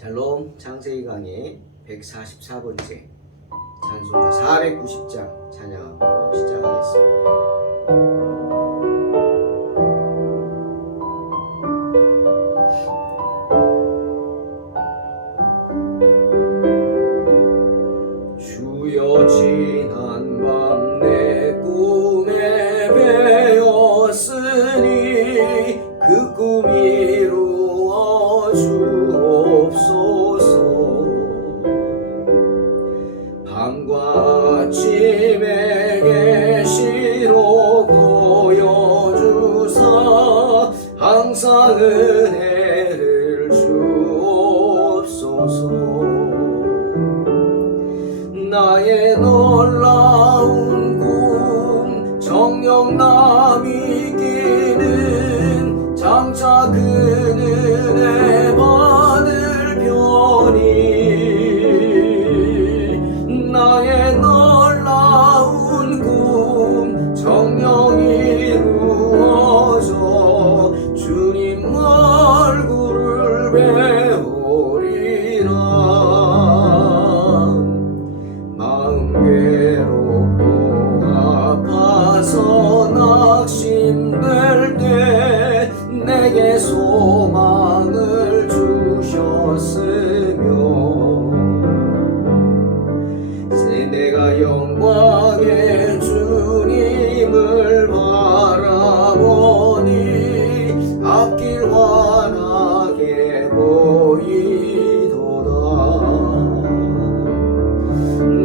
샬롬 창세기 강의 144번째 찬송가 490장 찬양하고 시작하겠습니다. 주여 지난 밤 내 꿈에 배었으니 그 꿈 이루어 주옵소서. 밤과 아침에 계시로 보여주사 항상 은혜를 주옵소서. 나의 놀라운 꿈 정녕 남이 끼는 장차 그 은혜 받을 편이 나의 놀라운 꿈 정녕 이루어져 주님 얼굴을 배우리라. 괴롭고 아파서 낙심될 때 내게 소망을 주셨으며 내가 영광의 주님을 바라보니 앞길 환하게 보이도다.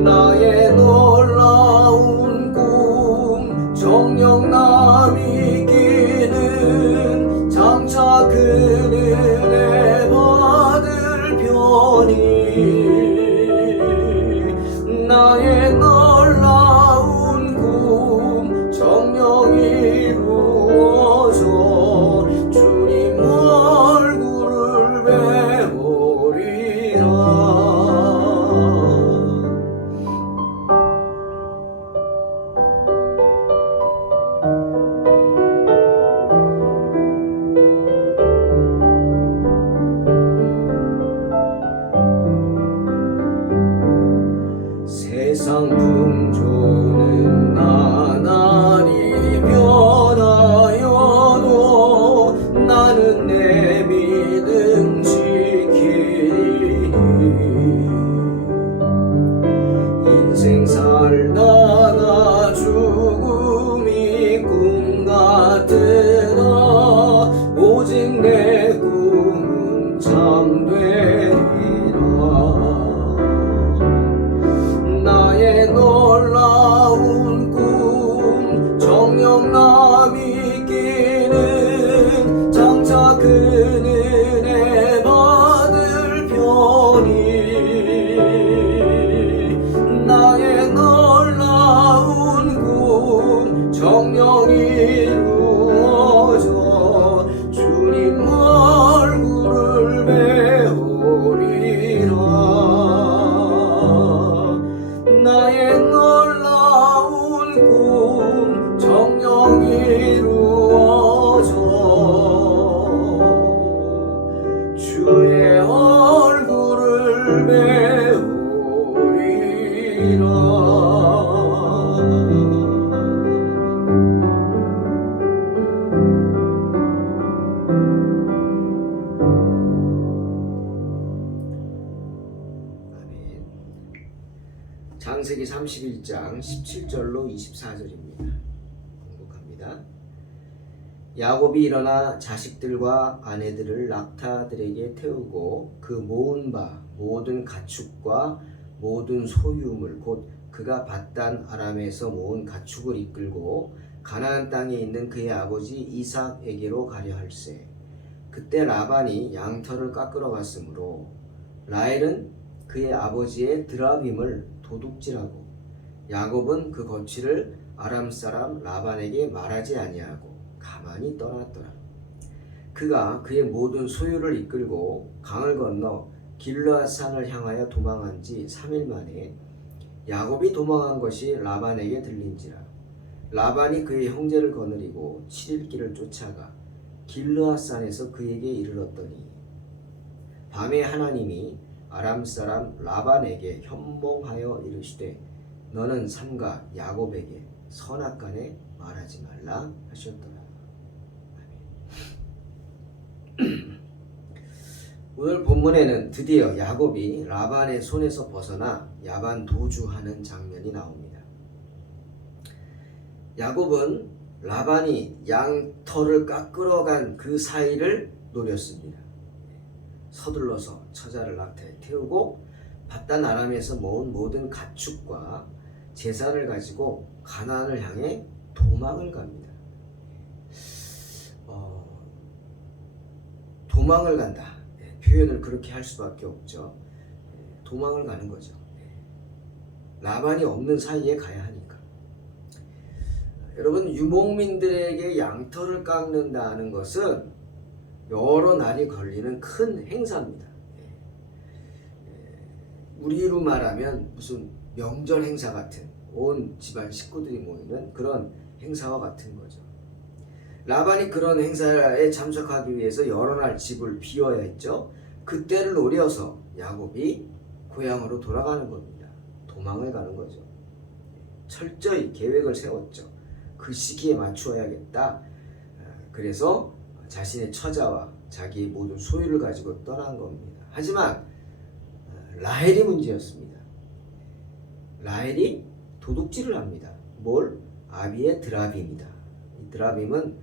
나의 놀라운 꿈 정녕 남이 끼는 장차 그 은혜 받을 편이 나의 놀라운 꿈 정녕 이루어져 주님 얼굴을 배우리라. 세상 풍조는 나날이 변하여도 나는 내 믿음 지키리. 인생 살다가 죽음이 꿈 같으나 오직 내 꿈은 참되리라. 나의 놀라운 꿈 정녕 남이 끼는 장차 그 은혜 받을 편이 나의 놀라운 꿈 정녕 이루어져 주님 얼굴을 배우리라. 나의 놀라운 꿈 정녕 이루어져 주의 얼굴을 배우리라. 창세기 31장 17절로 24절입니다. 공독합니다. 야곱이 일어나 자식들과 아내들을 낙타들에게 태우고 그 모은 바 모든 가축과 모든 소유물 곧 그가 밧단 아람에서 모은 가축을 이끌고 가나안 땅에 있는 그의 아버지 이삭에게로 가려 할세. 그때 라반이 양털을 깎으러 갔으므로 라헬은 그의 아버지의 드라빔을 도둑질하고 야곱은 그 거취를 아람 사람 라반에게 말하지 아니하고 가만히 떠났더라. 그가 그의 모든 소유를 이끌고 강을 건너 길르앗 산을 향하여 도망한 지 3일 만에 야곱이 도망한 것이 라반에게 들린지라. 라반이 그의 형제를 거느리고 7일 길을 쫓아가 길르앗 산에서 그에게 이르렀더니 밤에 하나님이 아람 사람 라반에게 현몽하여 이르시되 너는 삼가 야곱에게 선악간에 말하지 말라 하셨더라. 오늘 본문에는 드디어 야곱이 라반의 손에서 벗어나 야반 도주하는 장면이 나옵니다. 야곱은 라반이 양털을 깎으러 간 그 사이를 노렸습니다. 서둘러서 처자를 낙타에 태우고 밧단 아람에서 모은 모든 가축과 재산을 가지고 가나안을 향해 도망을 갑니다. 도망을 간다. 표현을 그렇게 할 수밖에 없죠. 도망을 가는 거죠. 라반이 없는 사이에 가야 하니까. 여러분, 유목민들에게 양털을 깎는다는 것은 여러 날이 걸리는 큰 행사입니다. 우리로 말하면 무슨 명절 행사 같은, 온 집안 식구들이 모이는 그런 행사와 같은 거죠. 라반이 그런 행사에 참석하기 위해서 여러 날 집을 비워야 했죠. 그때를 노려서 야곱이 고향으로 돌아가는 겁니다. 도망을 가는 거죠. 철저히 계획을 세웠죠. 그 시기에 맞추어야겠다. 그래서 자신의 처자와 자기의 모든 소유를 가지고 떠난 겁니다. 하지만 라헬이 문제였습니다. 라헬이 도둑질을 합니다. 뭘? 아비의 드라빔이다. 이 드라빔은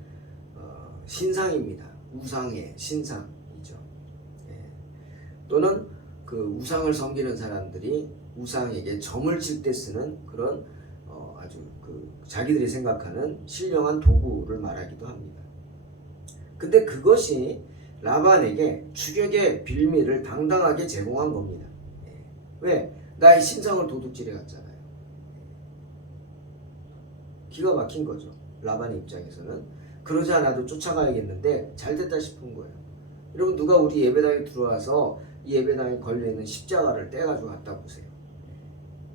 신상입니다. 우상의 신상이죠. 또는 그 우상을 섬기는 사람들이 우상에게 점을 칠 때 쓰는 그런 아주 자기들이 생각하는 신령한 도구를 말하기도 합니다. 근데 그것이 라반에게 추격의 빌미를 당당하게 제공한 겁니다. 왜? 나의 신상을 도둑질해 갔잖아요. 기가 막힌 거죠. 라반의 입장에서는. 그러지 않아도 쫓아가야겠는데 잘됐다 싶은 거예요. 여러분, 누가 우리 예배당에 들어와서 이 예배당에 걸려있는 십자가를 떼가지고 갖다 보세요.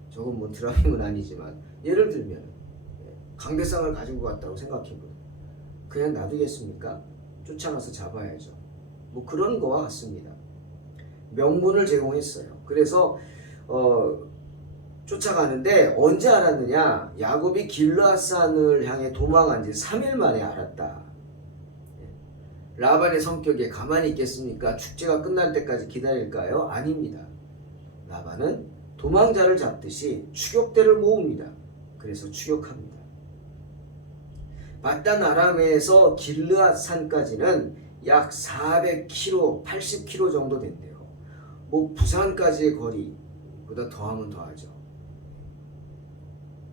저건 뭐 드라빔은 아니지만 예를 들면 강대상을 가지고 갔다고 생각해보세요. 그냥 놔두겠습니까? 쫓아가서 잡아야죠. 뭐 그런 거와 같습니다. 명분을 제공했어요. 그래서 쫓아가는데 언제 알았느냐? 야곱이 길르앗산을 향해 도망한 지 3일 만에 알았다. 라반의 성격에 가만히 있겠습니까? 축제가 끝날 때까지 기다릴까요? 아닙니다. 라반은 도망자를 잡듯이 추격대를 모읍니다. 그래서 추격합니다. 밧단 아람에서 길르앗산까지는 약 400km, 80km 정도 된대요. 뭐 부산까지의 거리보다 더하면 더하죠.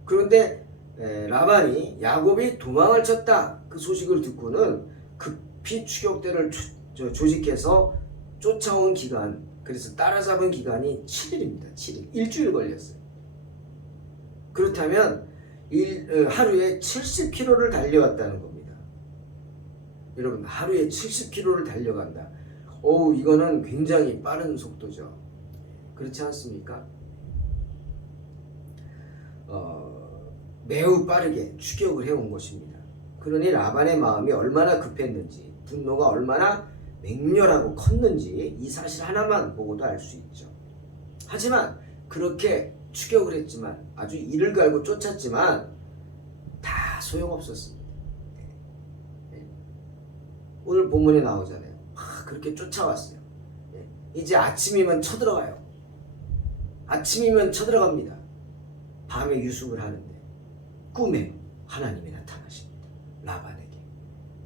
그런데 라반이 야곱이 도망을 쳤다 그 소식을 듣고는 급히 추격대를 조직해서 쫓아온 기간, 그래서 따라잡은 기간이 7일입니다. 7일. 일주일 걸렸어요. 그렇다면 하루에 70km를 달려왔다는 겁니다. 여러분, 하루에 70km를 달려간다. 이거는 굉장히 빠른 속도죠. 그렇지 않습니까? 매우 빠르게 추격을 해온 것입니다. 그러니 라반의 마음이 얼마나 급했는지, 분노가 얼마나 맹렬하고 컸는지 이 사실 하나만 보고도 알 수 있죠. 하지만 그렇게 추격을 했지만, 아주 이를 갈고 쫓았지만 다 소용없었습니다. 오늘 본문에 나오잖아요. 그렇게 쫓아왔어요. 이제 아침이면 쳐들어가요. 아침이면 쳐들어갑니다. 밤에 유숙을 하는데 꿈에 하나님이 나타나십니다. 라반에게.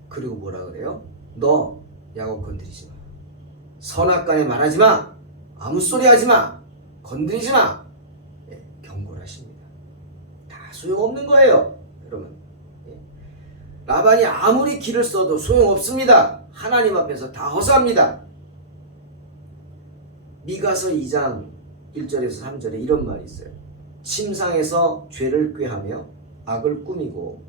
그리고 뭐라 그래요? 너 야곱 건드리지 마. 선악간에 말하지 마. 아무 소리 하지 마. 건드리지 마. 경고를 하십니다. 다 소용없는 거예요, 여러분. 라반이 아무리 길을 써도 소용없습니다. 하나님 앞에서 다 허사합니다. 미가서 2장 1절에서 3절에 이런 말이 있어요. 침상에서 죄를 꾀하며 악을 꾸미고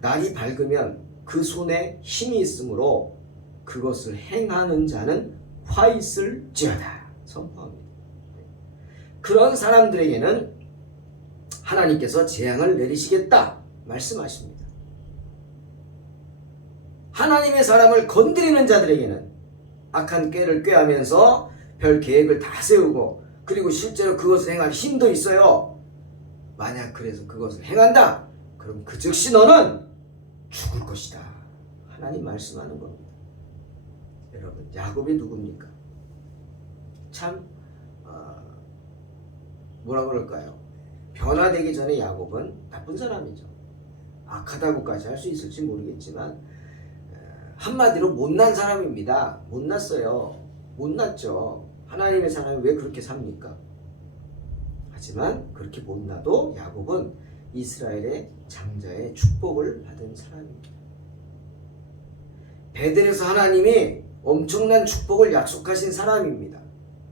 날이 밝으면 그 손에 힘이 있으므로 그것을 행하는 자는 화 있을지어다 선포합니다. 그런 사람들에게는 하나님께서 재앙을 내리시겠다 말씀하십니다. 하나님의 사람을 건드리는 자들에게는 악한 꾀를 꾀하면서 별 계획을 다 세우고 그리고 실제로 그것을 행할 힘도 있어요. 만약 그래서 그것을 행한다. 그럼 그 즉시 너는 죽을 것이다. 하나님 말씀하는 겁니다. 여러분, 야곱이 누굽니까? 참 뭐라 그럴까요? 변화되기 전에 야곱은 나쁜 사람이죠. 악하다고까지 할 수 있을지 모르겠지만 한마디로 못난 사람입니다. 못났어요. 못났죠. 하나님의 사람이 왜 그렇게 삽니까? 하지만 그렇게 못나도 야곱은 이스라엘의 장자의 축복을 받은 사람입니다. 베델에서 하나님이 엄청난 축복을 약속하신 사람입니다.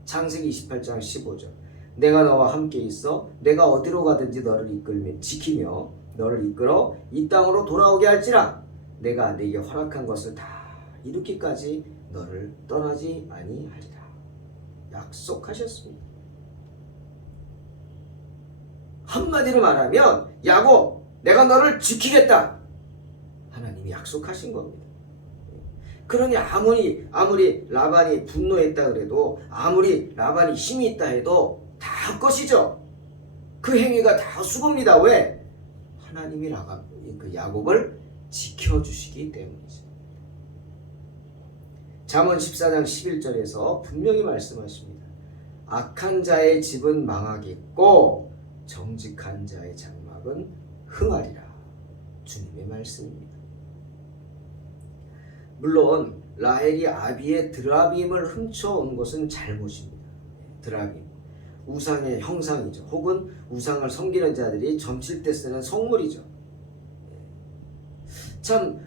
창세기 28장 15절. 내가 너와 함께 있어 내가 어디로 가든지 너를 지키며 너를 이끌어 이 땅으로 돌아오게 할지라 내가 네게 허락한 것을 다 이루기까지 너를 떠나지 아니하리라. 약속하셨습니다. 한마디로 말하면 야곱, 내가 너를 지키겠다. 하나님이 약속하신 겁니다. 그러니 아무리 라반이 분노했다 그래도 아무리 라반이 힘이 있다 해도 다 헛것이죠. 그 행위가 다 수고입니다. 왜? 하나님이 야곱을 지켜주시기 때문이죠. 잠언 14장 11절에서 분명히 말씀하십니다. 악한 자의 집은 망하겠고 정직한 자의 장막은 흥하리라. 주님의 말씀입니다. 물론 라헬이 아비의 드라빔을 훔쳐온 것은 잘못입니다. 드라빔, 우상의 형상이죠. 혹은 우상을 섬기는 자들이 점칠 때 쓰는 성물이죠. 참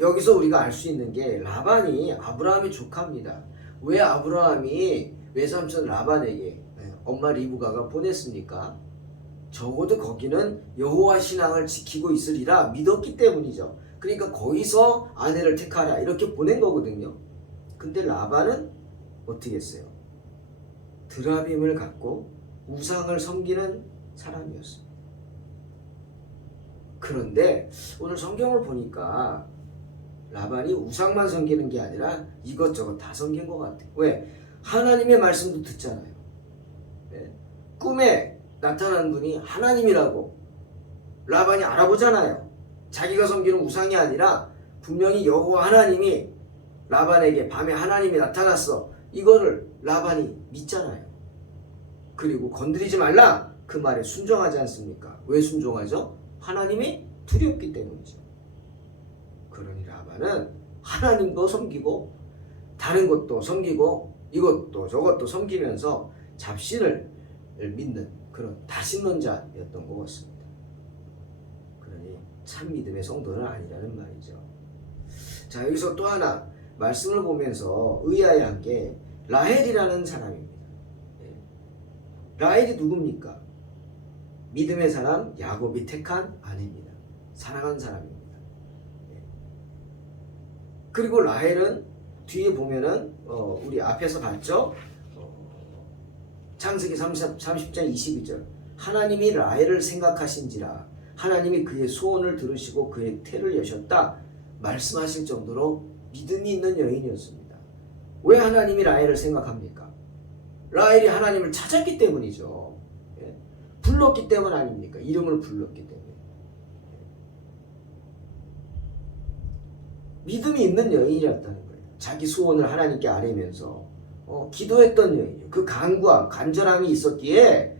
여기서 우리가 알 수 있는 게 라반이 아브라함의 조카입니다. 왜 아브라함이 외삼촌 라반에게 엄마 리브가가 보냈습니까? 적어도 거기는 여호와 신앙을 지키고 있으리라 믿었기 때문이죠. 그러니까 거기서 아내를 택하라 이렇게 보낸 거거든요. 근데 라반은 어떻게 했어요? 드라빔을 갖고 우상을 섬기는 사람이었습니다. 그런데 오늘 성경을 보니까 라반이 우상만 섬기는 게 아니라 이것저것 다 섬긴 것 같아요. 왜? 하나님의 말씀도 듣잖아요. 네? 꿈에 나타난 분이 하나님이라고 라반이 알아보잖아요. 자기가 섬기는 우상이 아니라 분명히 여호와 하나님이 라반에게 밤에 하나님이 나타났어. 이거를 라반이 믿잖아요. 그리고 건드리지 말라 그 말에 순종하지 않습니까? 왜 순종하죠? 하나님이 두렵기 때문이죠. 그러니 라반은 하나님도 섬기고 다른 것도 섬기고 이것도 저것도 섬기면서 잡신을 믿는 그런 다신론자였던 것 같습니다. 그러니 참 믿음의 성도는 아니라는 말이죠. 자, 여기서 또 하나 말씀을 보면서 의아해한 게 라헬이라는 사람입니다. 라헬이 누굽니까? 믿음의 사람 야곱이 택한 아내입니다. 사랑한 사람입니다. 그리고 라헬은 뒤에 보면은 우리 앞에서 봤죠? 창세기 30장 22절 하나님이 라헬을 생각하신지라 하나님이 그의 소원을 들으시고 그의 태를 여셨다 말씀하실 정도로 믿음이 있는 여인이었습니다. 왜 하나님이 라헬을 생각합니까? 라헬이 하나님을 찾았기 때문이죠. 불렀기 때문 아닙니까? 이름을 불렀기 때문에. 믿음이 있는 여인이었다는 거예요. 자기 소원을 하나님께 아뢰면서 기도했던 여인이요. 그 간구함, 간절함이 있었기에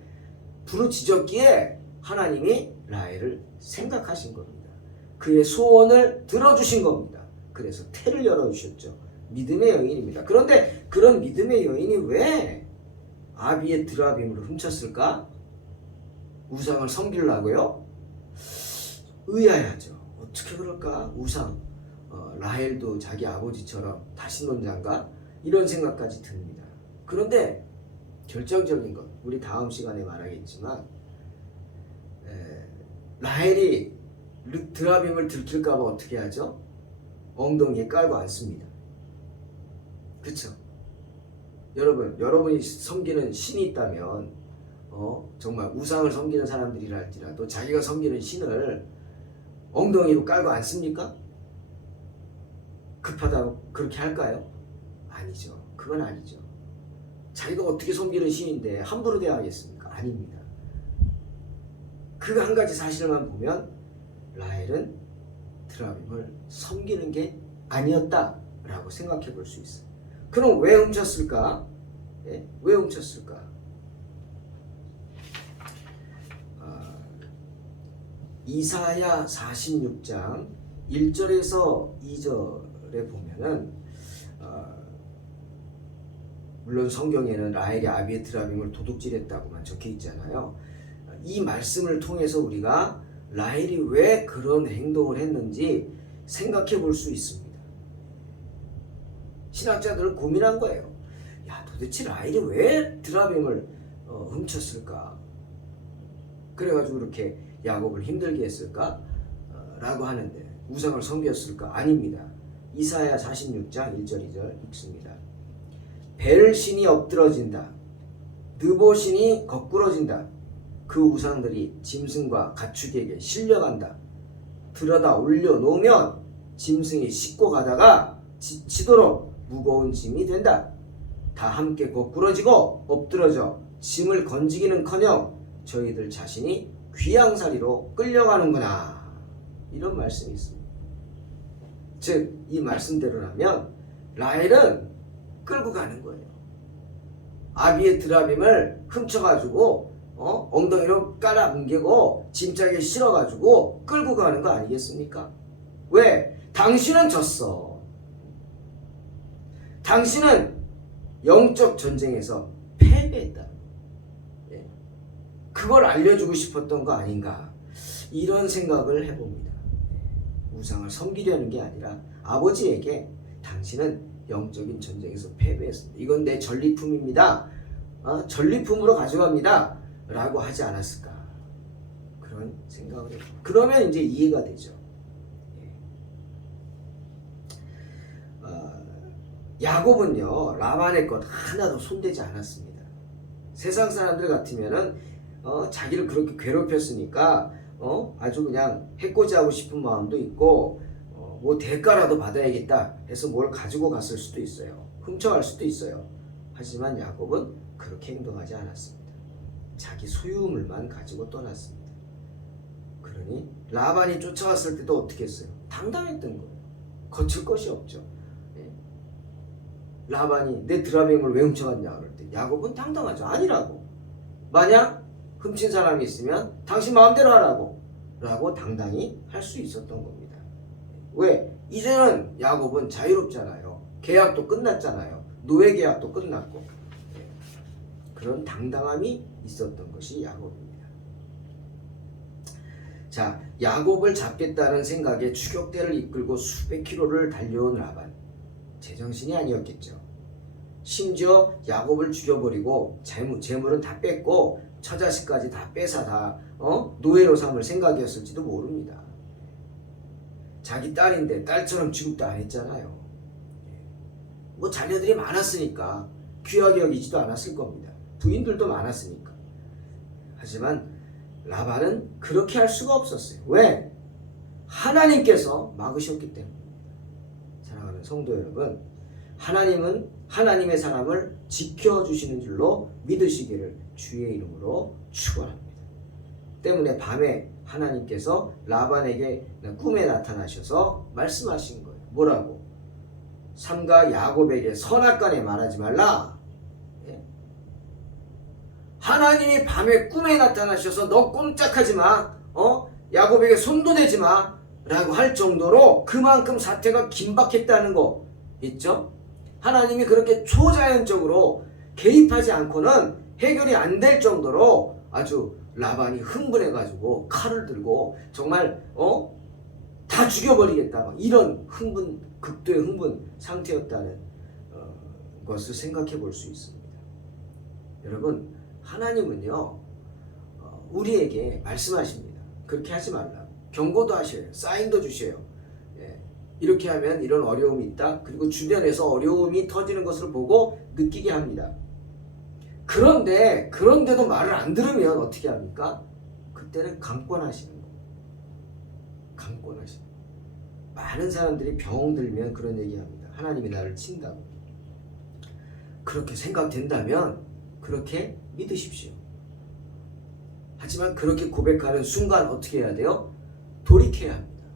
부르짖었기에 하나님이 라헬을 생각하신 겁니다. 그의 소원을 들어주신 겁니다. 그래서 태를 열어주셨죠. 믿음의 여인입니다. 그런데 그런 믿음의 여인이 왜 아비의 드라빔을 훔쳤을까? 우상을 섬기려고요? 의아해하죠. 어떻게 그럴까? 우상. 라헬도 자기 아버지처럼 다신론자인가? 이런 생각까지 듭니다. 그런데 결정적인 것, 우리 다음 시간에 말하겠지만 라헬이 드라빔을 들킬까 봐 어떻게 하죠? 엉덩이에 깔고 앉습니다. 그렇죠? 여러분이 섬기는 신이 있다면 정말 우상을 섬기는 사람들이라 할지라도 자기가 섬기는 신을 엉덩이로 깔고 앉습니까? 급하다고 그렇게 할까요? 아니죠. 그건 아니죠. 자기가 어떻게 섬기는 신인데 함부로 대하겠습니까? 아닙니다. 그 한 가지 사실만 보면 라헬은 드라빔을 섬기는 게 아니었다라고 생각해 볼 수 있어요. 그럼 왜 훔쳤을까? 예? 왜 훔쳤을까? 이사야 46장 1절에서 2절에 보면은 물론 성경에는 라헬이 아비의 드라빔을 도둑질했다고만 적혀 있잖아요. 이 말씀을 통해서 우리가 라헬이 왜 그런 행동을 했는지 생각해 볼 수 있습니다. 신학자들은 고민한 거예요. 야, 도대체 라헬이 왜 드라빔을 훔쳤을까? 그래가지고 이렇게 야곱을 힘들게 했을까? 라고 하는데 우상을 섬겼을까? 아닙니다. 이사야 46장 1절 2절 읽습니다. 벨신이 엎드러진다. 느보신이 거꾸러진다. 그 우상들이 짐승과 가축에게 실려간다. 들여다 올려놓으면 짐승이 싣고 가다가 지치도록 무거운 짐이 된다. 다 함께 거꾸러지고 엎드러져 짐을 건지기는커녕 저희들 자신이 귀양살이로 끌려가는구나. 이런 말씀이 있습니다. 즉 이 말씀대로라면 라헬은 끌고 가는 거예요. 아비의 드라빔을 훔쳐가지고 엉덩이로 깔아뭉개고 짐짝에 실어가지고 끌고 가는 거 아니겠습니까? 왜? 당신은 졌어. 당신은 영적 전쟁에서 패배했다. 예. 그걸 알려주고 싶었던 거 아닌가, 이런 생각을 해봅니다. 우상을 섬기려는 게 아니라 아버지에게 당신은 영적인 전쟁에서 패배했습니다. 이건 내 전리품입니다. 전리품으로 가져갑니다. 라고 하지 않았을까. 그런 생각을 해요. 그러면 이제 이해가 되죠. 야곱은요, 라반의 것 하나도 손대지 않았습니다. 세상 사람들 같으면은 자기를 그렇게 괴롭혔으니까 아주 그냥 해코지하고 싶은 마음도 있고 뭐 대가라도 받아야겠다 해서 뭘 가지고 갔을 수도 있어요. 훔쳐갈 수도 있어요. 하지만 야곱은 그렇게 행동하지 않았습니다. 자기 소유물만 가지고 떠났습니다. 그러니 라반이 쫓아왔을 때도 어떻게 했어요? 당당했던 거예요. 거칠 것이 없죠. 라반이 내 드라빔을 왜 훔쳐갔냐 그럴 때 야곱은 당당하죠. 아니라고. 만약 훔친 사람이 있으면 당신 마음대로 하라고 라고 당당히 할 수 있었던 겁니다. 왜? 이제는 야곱은 자유롭잖아요. 계약도 끝났잖아요. 노예 계약도 끝났고. 그런 당당함이 있었던 것이 야곱입니다. 자, 야곱을 잡겠다는 생각에 추격대를 이끌고 수백 킬로를 달려온 라반. 제정신이 아니었겠죠. 심지어 야곱을 죽여버리고 재물은 다 뺐고 처자식까지 다 뺏어 다 노예로 삼을 생각이었을지도 모릅니다. 자기 딸인데 딸처럼 취급도 안 했잖아요. 뭐 자녀들이 많았으니까 귀하게 여기지도 않았을 겁니다. 부인들도 많았으니까. 하지만 라반은 그렇게 할 수가 없었어요. 왜? 하나님께서 막으셨기 때문입니다. 사랑하는 성도 여러분, 하나님은 하나님의 사람을 지켜주시는 줄로 믿으시기를 주의 이름으로 축원합니다. 때문에 밤에 하나님께서 라반에게 꿈에 나타나셔서 말씀하신 거예요. 뭐라고? 삼가 야곱에게 선악간에 말하지 말라. 예? 하나님이 밤에 꿈에 나타나셔서 너 꼼짝하지 마. 야곱에게 손도 대지 마. 라고 할 정도로 그만큼 사태가 긴박했다는 거 있죠? 하나님이 그렇게 초자연적으로 개입하지 않고는 해결이 안 될 정도로 아주 라반이 흥분해가지고 칼을 들고 정말 다 죽여버리겠다, 이런 극도의 흥분 상태였다는 것을 생각해 볼 수 있습니다. 여러분, 하나님은요 우리에게 말씀하십니다. 그렇게 하지 말라. 경고도 하셔요. 사인도 주셔요. 이렇게 하면 이런 어려움이 있다. 그리고 주변에서 어려움이 터지는 것을 보고 느끼게 합니다. 그런데도 말을 안 들으면 어떻게 합니까? 그때는 강권하시는 거예요. 강권하시는 거예요. 많은 사람들이 병 들면 그런 얘기합니다. 하나님이 나를 친다고. 그렇게 생각된다면 그렇게 믿으십시오. 하지만 그렇게 고백하는 순간 어떻게 해야 돼요? 돌이켜야 합니다.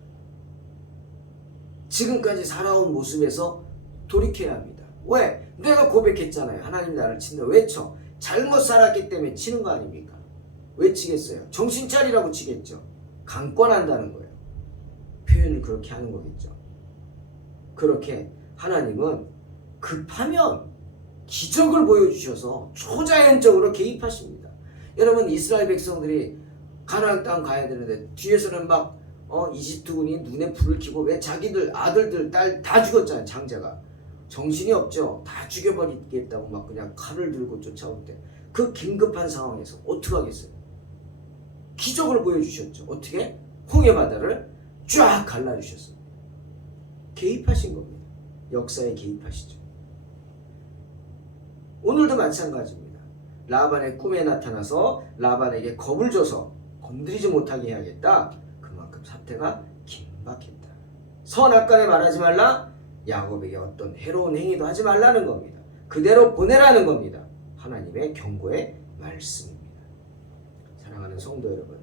지금까지 살아온 모습에서 돌이켜야 합니다. 왜? 내가 고백했잖아요. 하나님이 나를 친다. 왜 쳐? 잘못 살았기 때문에 치는 거 아닙니까? 왜 치겠어요? 정신 차리라고 치겠죠. 강권한다는 거예요. 표현을 그렇게 하는 거겠죠. 그렇게 하나님은 급하면 기적을 보여주셔서 초자연적으로 개입하십니다. 여러분, 이스라엘 백성들이 가나안 땅 가야 되는데 뒤에서는 막 이집트군이 눈에 불을 켜고, 왜 자기들 아들들 딸 다 죽었잖아요. 장자가 정신이 없죠. 다 죽여버리겠다고 막 그냥 칼을 들고 쫓아올 때 그 긴급한 상황에서 어떻게 하겠어요? 기적을 보여주셨죠. 어떻게? 홍해 바다를 쫙 갈라주셨어요. 개입하신 겁니다. 역사에 개입하시죠. 오늘도 마찬가지입니다. 라반의 꿈에 나타나서 라반에게 겁을 줘서 건드리지 못하게 해야겠다. 그만큼 사태가 긴박했다. 선악간에 말하지 말라. 야곱에게 어떤 해로운 행위도 하지 말라는 겁니다. 그대로 보내라는 겁니다. 하나님의 경고의 말씀입니다. 사랑하는 성도 여러분,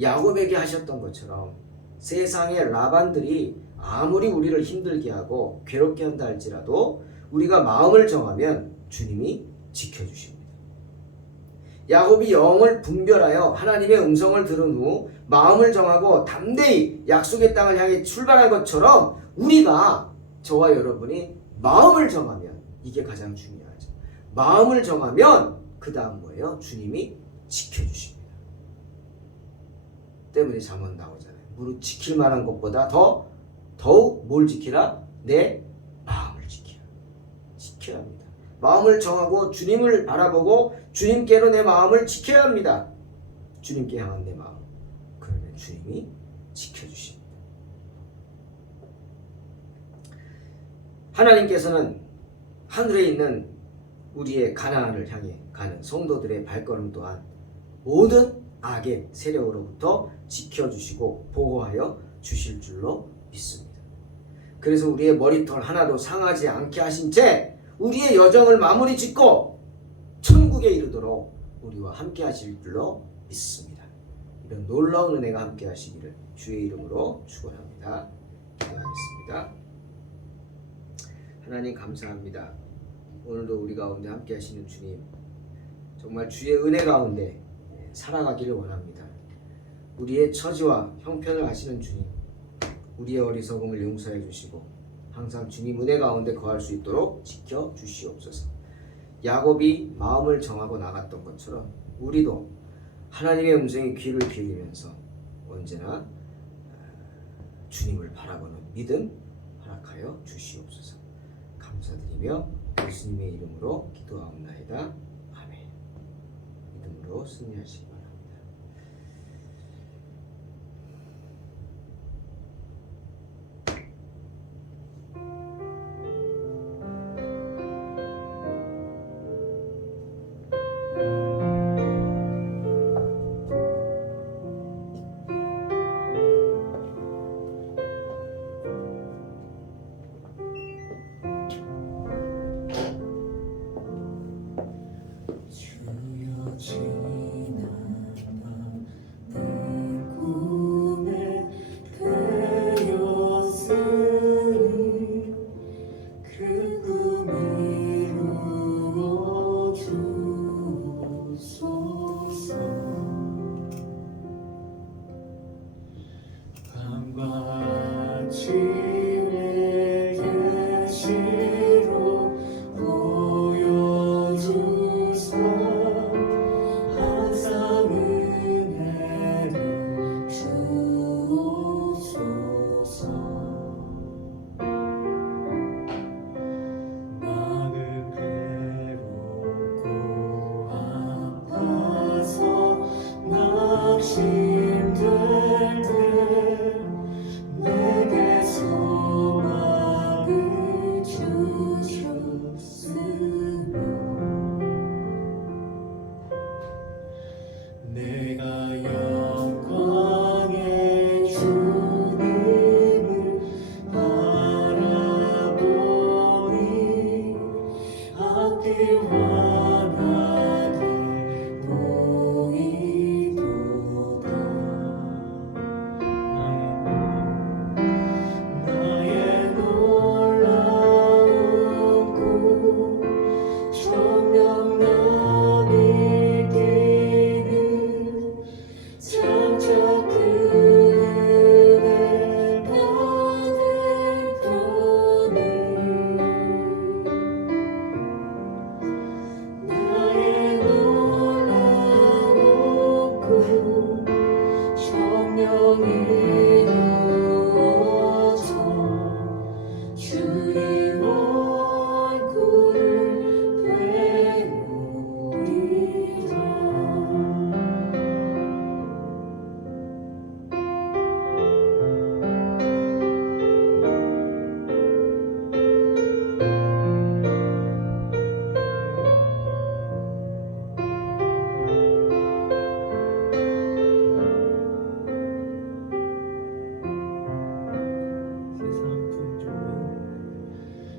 야곱에게 하셨던 것처럼 세상의 라반들이 아무리 우리를 힘들게 하고 괴롭게 한다 할지라도 우리가 마음을 정하면 주님이 지켜주십니다. 야곱이 영을 분별하여 하나님의 음성을 들은 후 마음을 정하고 담대히 약속의 땅을 향해 출발한 것처럼 우리가, 저와 여러분이 마음을 정하면, 이게 가장 중요하죠. 마음을 정하면 그 다음 뭐예요? 주님이 지켜주십니다. 때문에 잠언 나오잖아요. 무릇 지킬 만한 것보다 더욱 뭘 지키라? 내 마음을 지켜야 합니다. 마음을 정하고 주님을 바라보고 주님께로 내 마음을 지켜야 합니다. 주님께 향한 내 마음. 그러면 주님이 지켜주십니다. 하나님께서는 하늘에 있는 우리의 가나안을 향해 가는 성도들의 발걸음 또한 모든 악의 세력으로부터 지켜주시고 보호하여 주실 줄로 믿습니다. 그래서 우리의 머리털 하나도 상하지 않게 하신 채 우리의 여정을 마무리 짓고 천국에 이르도록 우리와 함께 하실 줄로 믿습니다. 이런 놀라운 은혜가 함께 하시기를 주의 이름으로 축원합니다. 기도하겠습니다. 하나님 감사합니다. 오늘도 우리 가운데 함께 하시는 주님, 정말 주의 은혜 가운데 살아가기를 원합니다. 우리의 처지와 형편을 아시는 주님, 우리의 어리석음을 용서해 주시고 항상 주님 은혜 가운데 거할 수 있도록 지켜 주시옵소서. 야곱이 마음을 정하고 나갔던 것처럼 우리도 하나님의 음성에 귀를 기울이면서 언제나 주님을 바라보는 믿음 허락하여 주시옵소서. 감사드리며 예수님의 이름으로 기도하옵나이다. 아멘. 믿음으로 승리하시기 바랍니다.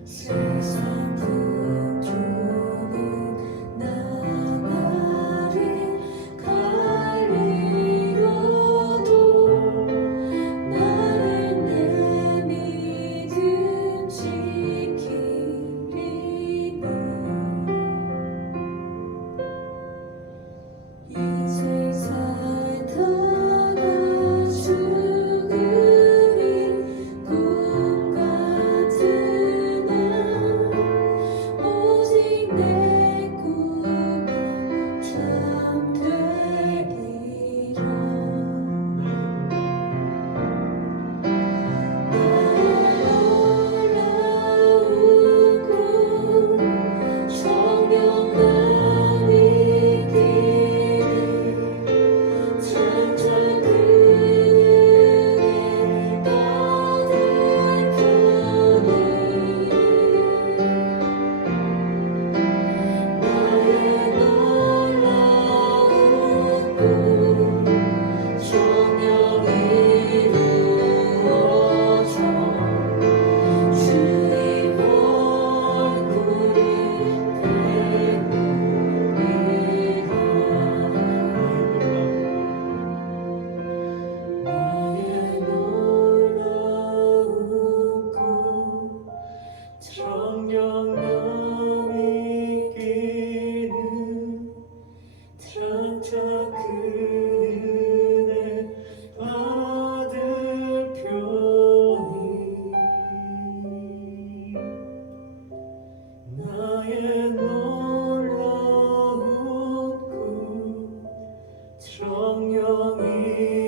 세상 북쪽은 나날이 갈리려도 나는 내 믿음 지키리니 인생 살다가 죽음이 꿈 같으나 오직 내 꿈은 참 되리라. 정령함이 끼는 장차 그 은혜 받을 편이 나의 놀라운 꿈 정령이